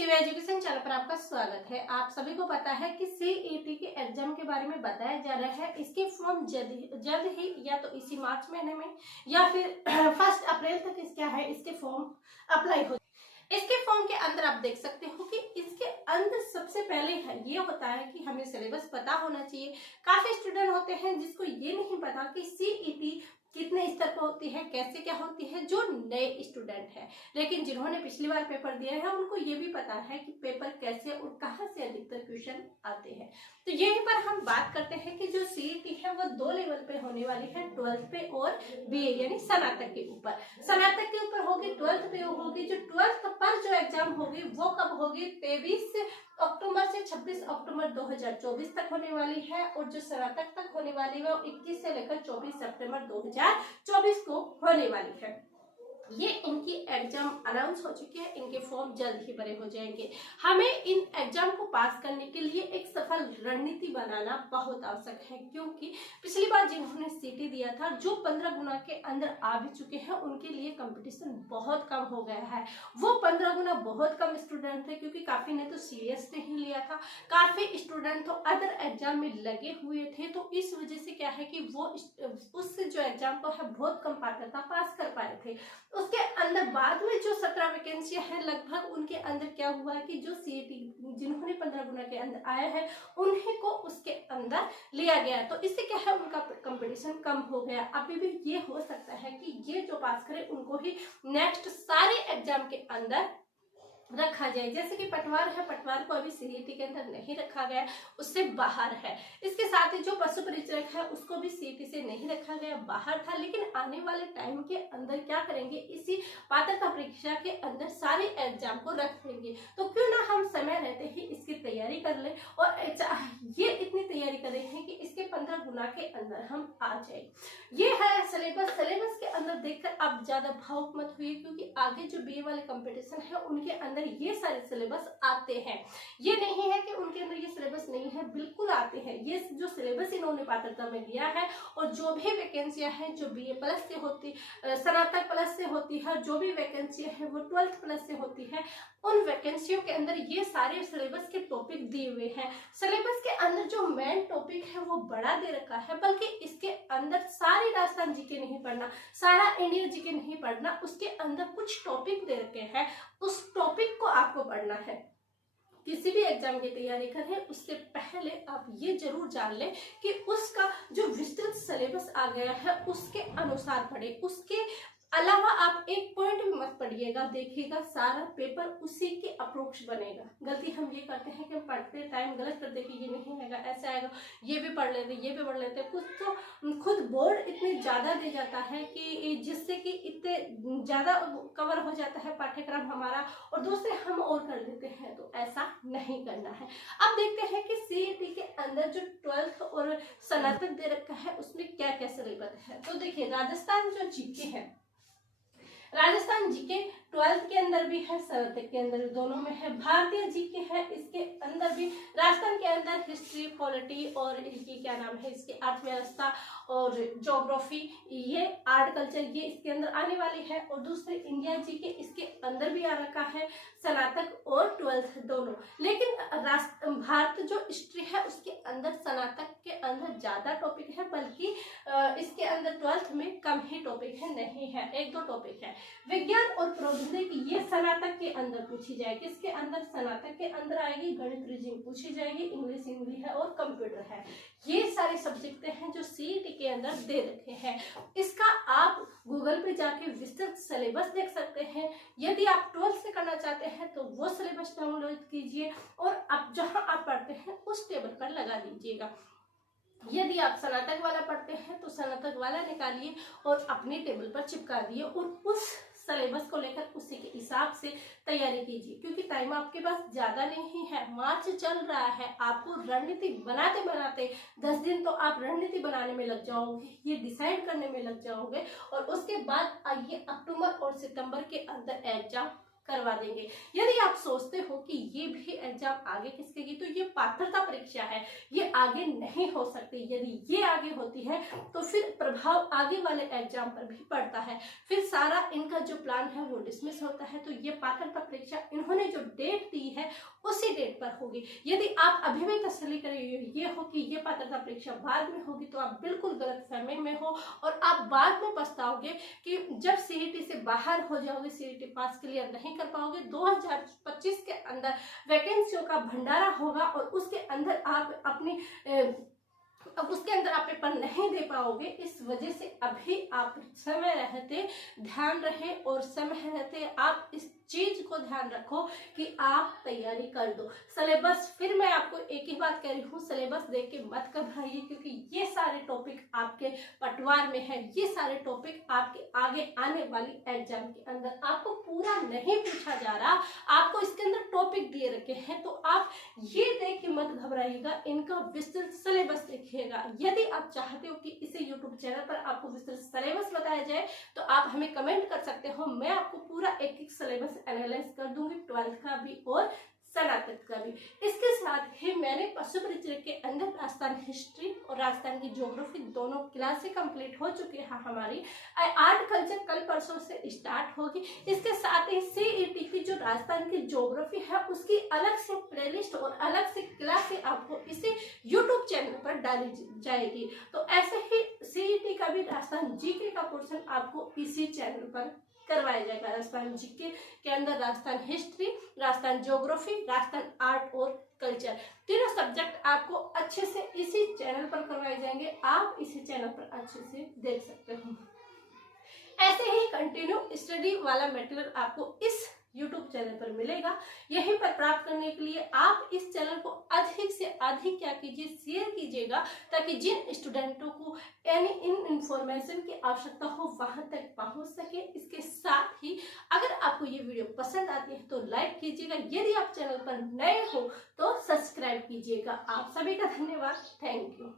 सीवे education channel पर आपका स्वागत है। आप सभी को पता है कि सीईटी के एग्जाम के बारे में बताया जा रहा है। इसके फॉर्म जल्द ही या तो इसी मार्च महीने में या फिर 1 अप्रैल तक इसके फॉर्म अप्लाई हो। इसके फॉर्म के अंदर आप देख सकते हो कि इसके अंदर सबसे पहले ये होता है कि हमें सिलेबस पता होना चाहिए। काफी स्टूडेंट होते हैं जिसको ये नहीं पता कि सीईटी कितने स्तर पर होती है, कैसे क्या होती है, जो नए स्टूडेंट हैं। लेकिन जिन्होंने पिछली बार पेपर दिया है उनको ये भी पता है कि पेपर कैसे और कहाँ से अधिकतर क्वेश्चन आते हैं। तो यहीं पर हम बात करते हैं कि जो सीईटी है वो 2 लेवल पे होने वाली है, 12th पे और बीए यानी स्नातक के ऊपर। स्नातक के ऊपर होगी, 12th पे होगी। जो 12th पर जो एग्जाम होगी वो कब होगी? 23 अक्टूबर से 26 अक्टूबर 2024 तक होने वाली है और जो स्नातक तक होने वाली है वो 21 से लेकर 24 सितंबर 2024 को होने वाली है। ये इनकी एग्जाम अनाउंस हो चुकी है, इनके फॉर्म जल्द ही भरे हो जाएंगे। हमें इन एग्जाम को पास करने के लिए एक सफल रणनीति बनाना बहुत आवश्यक है, क्योंकि पिछली बार जिन्होंने सीटी दिया था जो 15 गुना के अंदर आ भी चुके हैं उनके लिए कंपटीशन बहुत कम हो गया है। वो 15 गुना बहुत कम स्टूडेंट थे, क्योंकि काफी ने तो सीरियस नहीं लिया था, काफी स्टूडेंट तो अदर एग्जाम में लगे हुए थे। तो इस वजह से क्या है कि वो उस जो एग्जाम को है बहुत कम पात्रता पास कर पाए थे। उसके अंदर बाद में जो 17 वैकेंसियां हैं लगभग, उनके अंदर क्या हुआ है कि जो सीईटी जिन्होंने 15 गुना के अंदर आया है उन्हीं को उसके अंदर लिया गया। तो इससे क्या है, उनका कंपटीशन कम हो गया। अभी भी ये हो सकता है कि ये जो पास करे उनको ही नेक्स्ट सारे एग्जाम के अंदर रखा जाए। जैसे कि पटवार है, पटवार को अभी सीईटी के अंदर नहीं रखा गया, उससे बाहर है। इसके साथ ही जो पशु परिचय है उसको भी सीईटी से नहीं रखा गया, बाहर था। लेकिन आने वाले टाइम के अंदर क्या करेंगे, इसी पात्रता परीक्षा के अंदर सारे एग्जाम को रख देंगे। तो क्यों ना हम समय रहते ही इसकी तैयारी कर ले और ये इतनी तैयारी कर रहे हैं कि इसके 15 गुना के अंदर हम आ जाए। ये है सिलेबस के अंदर देखकर आप ज्यादा भावुक मत हुई, क्योंकि आगे जो बीए वाले कंपटीशन है उनके अंदर ये सारे सिलेबस आते हैं। ये नहीं है कि उनके अंदर ये सिलेबस नहीं है, बिल्कुल आते हैं। ये जो सिलेबस इन्होंने पात्रता में दिया है और जो भी वैकेंसियां हैं जो बीए प्लस से होती, स्नातक प्लस से होती है, जो भी वैकेंसियां हैं वो 12th प्लस से होती है, उन वैकेंसियों के अंदर ये सारे सिलेबस के टॉपिक दिए हुए हैं। सिलेबस के अंदर जो मेन टॉपिक है वो बड़ा दे रखा है, बल्कि इसके अंदर सारी राजस्थान जीके नहीं पढ़ना, सारा इंडिया जीके नहीं पढ़ना, उसके अंदर कुछ टॉपिक दे रखे हैं, उस टॉपिक को आपको पढ़ना है। किसी भी एग्जाम की तैयारी करें उससे पहले आप ये जरूर जान लें कि उसका जो विस्तृत सिलेबस आ गया है उसके अनुसार पढ़े। उसके अलावा आप एक पॉइंट भी मत पढ़िएगा, देखिएगा सारा पेपर उसी के अप्रोच बनेगा। गलती हम ये करते हैं कि हम पढ़ते टाइम गलत करते कि ये नहीं आएगा, ऐसा आएगा, ये भी पढ़ लेते, ये भी पढ़ लेते। कुछ तो खुद बोर्ड इतने ज्यादा दे जाता है कि जिससे कि इतने ज्यादा कवर हो जाता है पाठ्यक्रम हमारा और दूसरे हम और कर लेते हैं। तो ऐसा नहीं करना है। अब देखते हैं कि सीईटी के अंदर जो 12th और स्नातक दे रखा है उसमें क्या क्या सिलेबस है। तो देखिए, राजस्थान जो जीके है, राजस्थान जीके 12th के अंदर भी है, स्नातक के अंदर दोनों में है। भारतीय जीके है, इसके अंदर भी राजस्थान के अंदर हिस्ट्री, पॉलिटी और इनकी क्या नाम है, इसकी अर्थव्यवस्था और ज्योग्राफी, ये आर्ट कल्चर, ये इसके अंदर आने वाली है। और दूसरे इंडिया जीके इसके अंदर भी आ रखा है, स्नातक और 12th दोनों। लेकिन भारत जो हिस्ट्री है उसके अंदर स्नातक के अंदर ज्यादा टॉपिक है, बल्कि इसके अंदर 12th में कम ही टॉपिक है, नहीं है, 1-2 टॉपिक है। विज्ञान और प्रौद्योगिकी ये स्नातक के अंदर पूछी जाएगी। इसके अंदर स्नातक के अंदर आएगी, गणित रीजनिंग पूछी जाएगी, इंग्लिश हिंदी है और कंप्यूटर है। ये सारे सब्जेक्ट हैं जो सीईटी के अंदर दे रखे हैं। इसका आप गूगल पे जाके विस्तृत सिलेबस देख सकते हैं। यदि आप 12th से करना चाहते हैं तो वो सिलेबस डाउनलोड कीजिए और आप जहां आप पढ़ते हैं उस टेबल पर लगा दीजिएगा। यदि आप स्नातक वाला पढ़ते हैं तो स्नातक वाला निकालिए और अपने टेबल पर चिपका दिए और उस सिलेबस को लेकर उसी के हिसाब से तैयारी कीजिए, क्योंकि टाइम आपके पास ज्यादा नहीं है, मार्च चल रहा है। आपको रणनीति बनाते बनाते 10 दिन तो आप रणनीति बनाने में लग जाओगे, ये डिसाइड करने में लग जाओगे और उसके बाद आइए अक्टूबर और सितंबर के अंदर एग्जाम करवा देंगे। यदि आप सोचते हो कि ये भी एग्जाम आगे खिसकेगी तो ये पात्रता परीक्षा है, ये आगे नहीं हो सकती। यदि ये आगे होती है तो फिर प्रभाव आगे वाले एग्जाम पर भी पड़ता है, फिर सारा इनका जो प्लान है वो डिसमिस होता है। तो ये पात्रता परीक्षा इन्होंने जो डेट दी है उसी डेट पर होगी। यदि आप अभी भी तसल्ली कर ये हो कि ये पात्रता परीक्षा बाद में होगी तो आप बिल्कुल गलतफहमी में हो और आप बाद में पछताओगे कि जब सीईटी से बाहर हो जाओगे, सीईटी पास क्लियर नहीं कर पाओगे, 2025 के अंदर वैकेंसियों का भंडारा होगा और उसके अंदर आप अपनी उसके अंदर आप पेपर नहीं दे पाओगे। इस वजह से अभी आप समय रहते ध्यान रहे और समय रहते आप इस चीज को ध्यान रखो कि आप तैयारी कर दो। सिलेबस, फिर मैं आपको एक ही बात कह रही हूँ, सिलेबस देख के मत घबराइए, क्योंकि ये सारे टॉपिक आपके पटवार में है, ये सारे टॉपिक आपके आगे आने वाली एग्जाम के अंदर आपको पूरा नहीं पूछा जा रहा, आपको इसके अंदर टॉपिक दिए रखे हैं। तो आप ये देख के मत घबराइएगा, इनका विस्तृत सिलेबस देखिएगा। यदि आप चाहते हो कि इसे यूट्यूब चैनल पर आपको विस्तृत सिलेबस बताया जाए तो आप हमें कमेंट कर सकते हो, मैं आपको पूरा एक एक सिलेबस एनालाइज कर दूंगी, 12th का भी और स्नातक का भी। इसके साथ ही मैंने पशु परिचय के अंदर राजस्थान हिस्ट्री और राजस्थान की ज्योग्राफी दोनों क्लासें कंप्लीट हो चुकी है हमारी। आर्ट कल्चर कल परसों से स्टार्ट होगी। इसके साथ ही सीईटी की जो राजस्थान की ज्योग्राफी है उसकी अलग से प्लेलिस्ट और अलग से क्लासें आपको इसी यूट्यूब चैनल पर डाली जाएगी। तो ऐसे ही सीईटी का भी राजस्थान जीके का पोर्शन आपको इसी चैनल पर करवाया जाएगा। राजस्थान जीके के अंदर Rajasthan history, Rajasthan geography, Rajasthan art और कल्चर, तीनों सब्जेक्ट आपको अच्छे से इसी चैनल पर करवाए जाएंगे। आप इसी चैनल पर अच्छे से देख सकते हो। ऐसे ही कंटिन्यू स्टडी वाला मटेरियल आपको इस YouTube चैनल पर मिलेगा। यहीं पर प्राप्त करने के लिए आप इस चैनल को अधिक से अधिक क्या कीजिए, शेयर कीजिएगा, ताकि जिन स्टूडेंटों को इन इंफॉर्मेशन की आवश्यकता हो वहां तक पहुंच सके। इसके साथ ही अगर आपको ये वीडियो पसंद आती है तो लाइक कीजिएगा, यदि आप चैनल पर नए हो तो सब्सक्राइब कीजिएगा। आप सभी का धन्यवाद, थैंक यू।